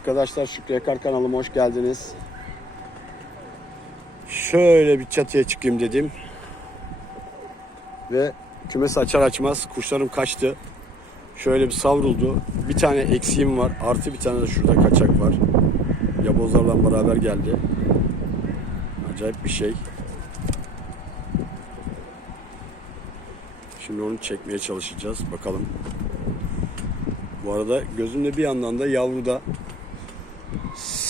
Arkadaşlar Şükrü Yakar kanalıma hoş geldiniz. Şöyle bir çatıya çıkayım dedim. Ve kümesi açar açmaz kuşlarım kaçtı. Şöyle bir savruldu. Bir tane eksiğim var. Artı bir tane de şurada kaçak var. Yabozlarla beraber geldi. Acayip bir şey. Şimdi onu çekmeye çalışacağız. Bakalım. Bu arada gözümde bir yandan da yavruda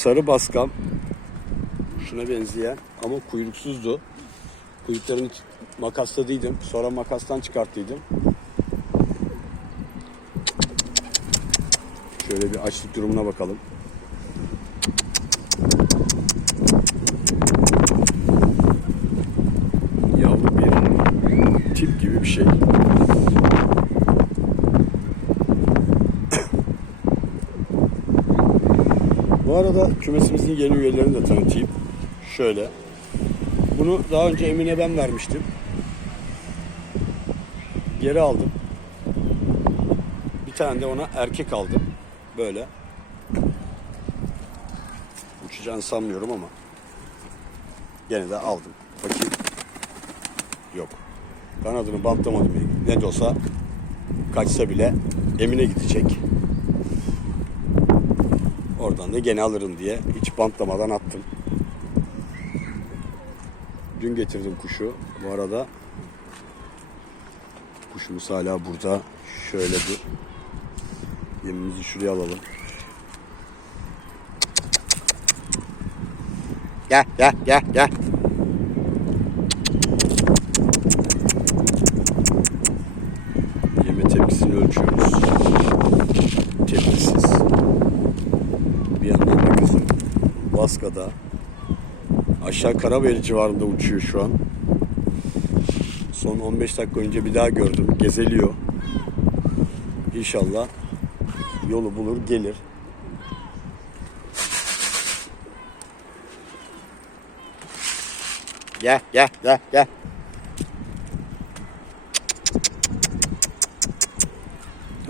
sarı baskam şuna benzeyen ama kuyruksuzdu. Kuyruklarını makasladıydım. Sonra makastan çıkarttıydım. Şöyle bir açlık durumuna bakalım. Yavru bir tip gibi bir şey. Arada kümesimizin yeni üyelerini de tanıtayım. Şöyle. Bunu daha önce Emine ben vermiştim. Geri aldım. Bir tane de ona erkek aldım. Böyle. Uçacağını sanmıyorum ama. Gene de aldım. Bakayım. Yok. Kanadını bantlamadım. Ne de olsa kaçsa bile Emine gidecek. Oradan da gene alırım diye hiç bantlamadan attım. Dün getirdim kuşu. Bu arada kuşumuz hala burada. Şöyle bir yemimizi şuraya alalım. Gel gel gel gel. Yeme tepkisini ölçüyoruz. Tepkisiz. Bir yandan da kızım Baska'da aşağı Karabeli civarında uçuyor şu an. Son 15 dakika önce bir daha gördüm. Gezeliyor. İnşallah yolu bulur gelir. Gel gel gel gel.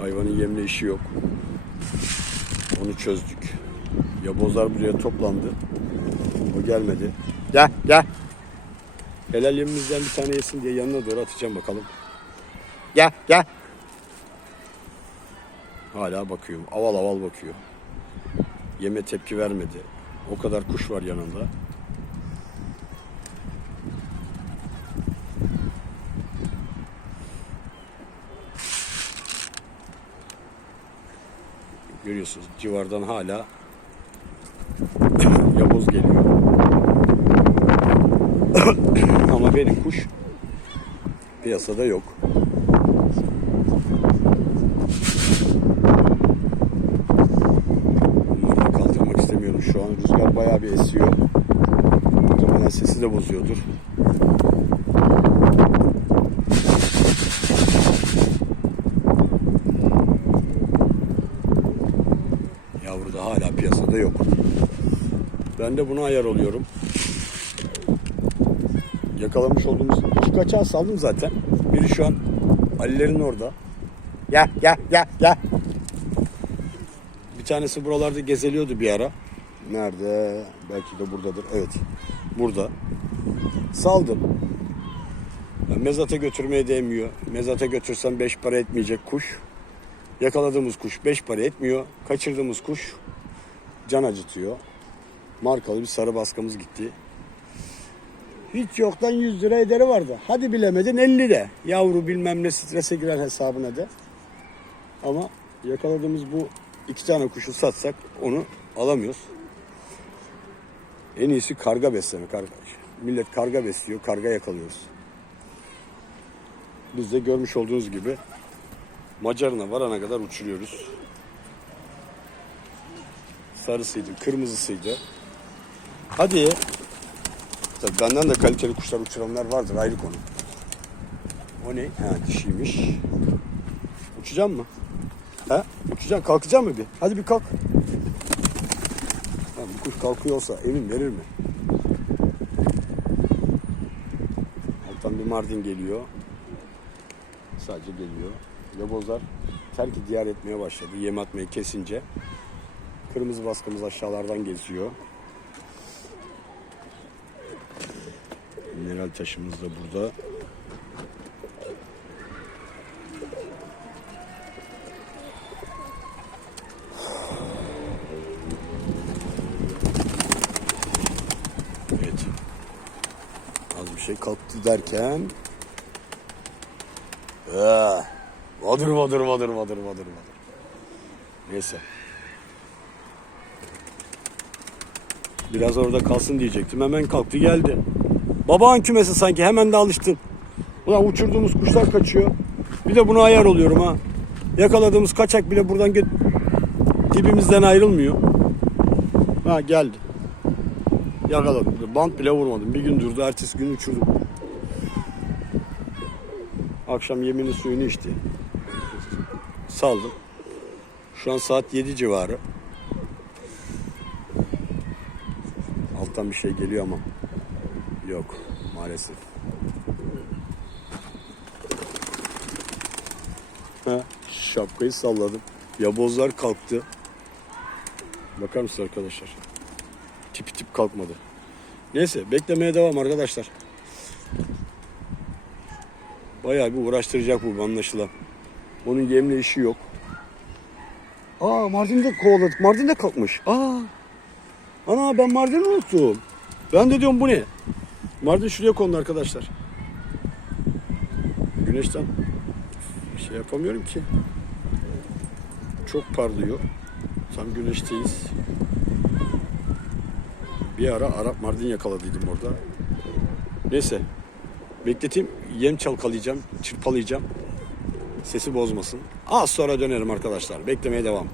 Hayvanın yemle işi yok. Onu çözdük. Yabozlar buraya toplandı. O gelmedi. Gel gel. Helal yemimizden bir tane yesin diye yanına doğru atacağım bakalım. Gel gel. Hala bakıyorum. Aval aval bakıyor. Yeme tepki vermedi. O kadar kuş var yanında. Görüyorsunuz civardan hala Yavuz geliyor. Benim kuş piyasada yok. Bunları kaldırmak istemiyorum şu an. Rüzgar bayağı bir esiyor. Muhtemelen sesi de bozuyordur. Yavru da hala piyasada yok. Ben de buna ayar oluyorum. Yakalamış olduğumuz iki kaçağı saldım zaten. Biri şu an Ali'lerin orada. Gel gel gel gel. Bir tanesi buralarda gezeliyordu bir ara. Nerede? Belki de buradadır. Evet. Burada. Saldım. Mezata götürmeye değmiyor. Mezata götürsem 5 para etmeyecek kuş. Yakaladığımız kuş 5 para etmiyor. Kaçırdığımız kuş can acıtıyor. Markalı bir sarı baskamız gitti. Hiç yoktan 100 lira ederi vardı. Hadi bilemedin 50 de. Yavru bilmem ne strese girer hesabına de. Ama yakaladığımız bu iki tane kuşu satsak onu alamıyoruz. En iyisi karga besleme. Karga. Millet karga besliyor, karga yakalıyoruz. Biz de görmüş olduğunuz gibi Macarına varana kadar uçuruyoruz. Sarısıydı, kırmızısıydı. Hadi. Tabii benden de kaliteli kuşlar uçuranlar vardır ayrı konu. O ne? Ha dişiymiş. Uçacağım mı? Ha? Uçacağım. Kalkacağım mı bir? Hadi bir kalk. Ha, bu kuş kalkıyor olsa emin verir mi? Alttan bir Mardin geliyor. Sadece geliyor. Yabozlar terk diyar etmeye başladı. Yem atmayı kesince. Kırmızı baskımız aşağılardan geziyor. Mineral taşımız da burada. Evet. Az bir şey kalktı derken ee, vadır vadır vadır vadır vadır vadır. Neyse. Biraz orada kalsın diyecektim. Hemen kalktı geldi. Babağın kümesi sanki hemen de alıştın. Ulan uçurduğumuz kuşlar kaçıyor. Bir de buna ayar oluyorum ha. Yakaladığımız kaçak bile buradan git dibimizden ayrılmıyor. Ha geldi. Yakaladım. Bant bile vurmadım. Bir gün durdu. Ertesi gün uçurdum. Akşam yemini suyunu içti. Saldım. Şu an saat 7 civarı. Alttan bir şey geliyor ama yok maalesef. Ha, şapkayı salladım. Yabozlar kalktı. Bakar mısın arkadaşlar? Tipi tip kalkmadı. Neyse beklemeye devam arkadaşlar. Bayağı bir uğraştıracak bu anlaşılan. Onun yemle işi yok. Aa Mardin'i de kovaladık. Mardin de kalkmış. Aa. Ana ben Mardin'i unuttum. Ben de diyorum bu ne? Mardin şuraya kondu arkadaşlar. Güneşten şey yapamıyorum ki. Çok parlıyor. Tam güneşteyiz. Bir ara Arap Mardin yakaladıydım orada. Neyse. Bekleteyim. Yem çalkalayacağım. Çırpalayacağım. Sesi bozmasın. Az sonra dönerim arkadaşlar. Beklemeye devam.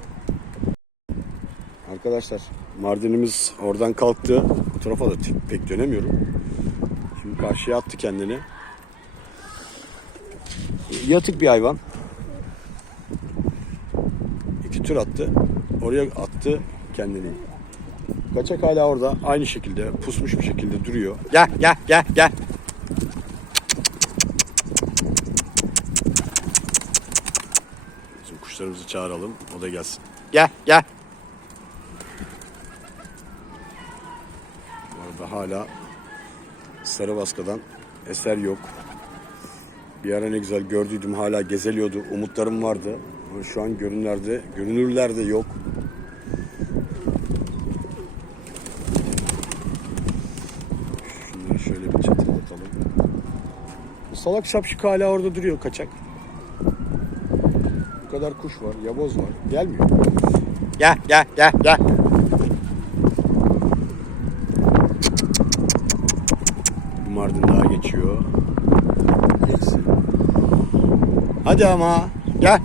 Arkadaşlar Mardin'imiz oradan kalktı. Bu tarafa da pek dönemiyorum. Karşıya attı kendini. Yatık bir hayvan. İki tur attı. Oraya attı kendini. Kaçak hala orada aynı şekilde pusmuş bir şekilde duruyor. Gel gel gel gel. Bizim kuşlarımızı çağıralım. O da gelsin. Gel gel. Bu arada hala sarı baskadan eser yok. Bir ara ne güzel gördüydüm hala gezeliyordu. Umutlarım vardı. Şu an görünürlerde, görünürlerde yok. Şunları şöyle bir çatırdatalım. Bu salak şapşık hala orada duruyor kaçak. Bu kadar kuş var, yavoz var. Gelmiyor. Gel, gel, gel, gel. Bir Mardin daha geçiyor. Geçsin. Hadi ama. Gel.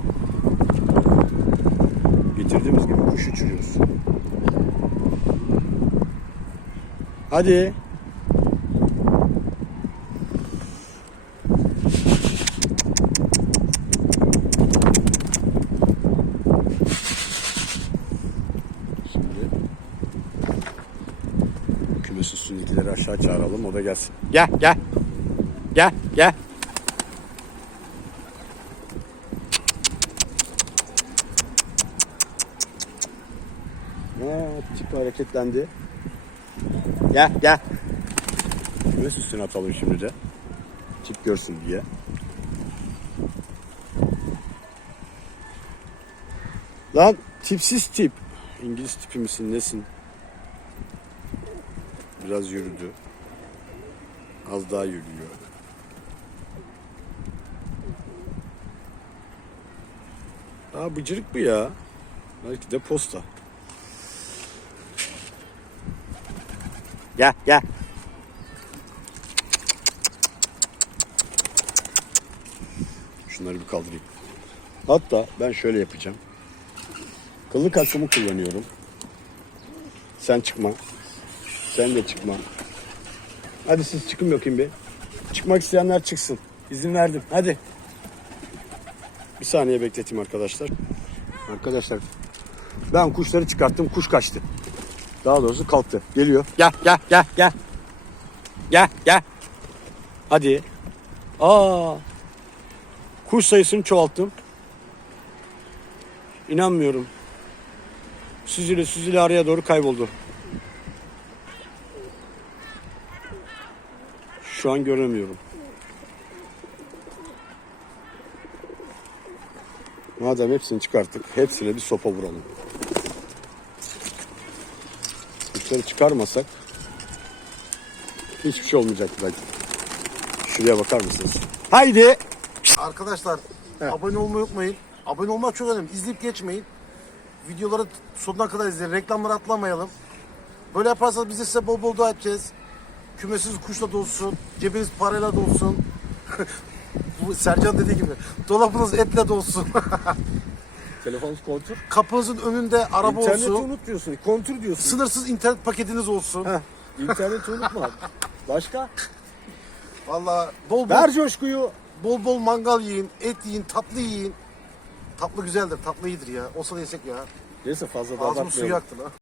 Getirdiğimiz gibi kuş uçuruyoruz. Hadi. Şimdi kümes üstündekileri aşağı çağıralım o da gelsin. Gel gel. Gel gel. Tip hareketlendi. Gel gel. Kümes üstüne atalım şimdi de. Tip görsün diye. Lan tipsiz tip. İngiliz tipi misin nesin? Biraz yürüdü. Az daha yürüyor. Aa bıcırık bu ya. Belki de posta. Gel gel. Şunları bir kaldırayım. Hatta ben şöyle yapacağım. Kıllık hakkımı kullanıyorum. Sen çıkma. Sen de çıkma. Hadi siz çıkın bakayım bir. Çıkmak isteyenler çıksın. İzin verdim. Hadi. Bir saniye bekleteyim arkadaşlar. Arkadaşlar ben kuşları çıkarttım. Kuş kaçtı. Daha doğrusu kalktı. Geliyor. Gel gel gel gel. Gel gel. Hadi. Aa. Kuş sayısını çoğalttım. İnanmıyorum. Süzüle süzüle araya doğru kayboldu. Şu an göremiyorum. Madem hepsini çıkarttık, hepsine bir sopa vuralım. Dışarı çıkarmasak hiçbir şey olmayacak belki. Şuraya bakar mısınız? Haydi! Arkadaşlar abone olmayı unutmayın. Abone olmak çok önemli. İzleyip geçmeyin. Videoları sonuna kadar izleyin. Reklamları atlamayalım. Böyle yaparsanız biz size bol bol dua edeceğiz. Kümesiz kuşla dolsun. Cebiniz parayla dolsun. Bu Sercan dediği gibi. Dolabınız etle dolsun. Telefonunuz kontür. Kapınızın önünde araba İnterneti olsun. unut diyorsun. Kontür diyorsun. Sınırsız internet paketiniz olsun. Heh, İnterneti unutma. Başka? Vallahi bol bol, Ver coşkuyu. bol bol mangal yiyin, et yiyin, tatlı yiyin. Tatlı güzeldir, tatlı iyidir ya. Olsa da yesek ya. Neyse fazla da Ağzımın abartmayalım. suyu aktı lan.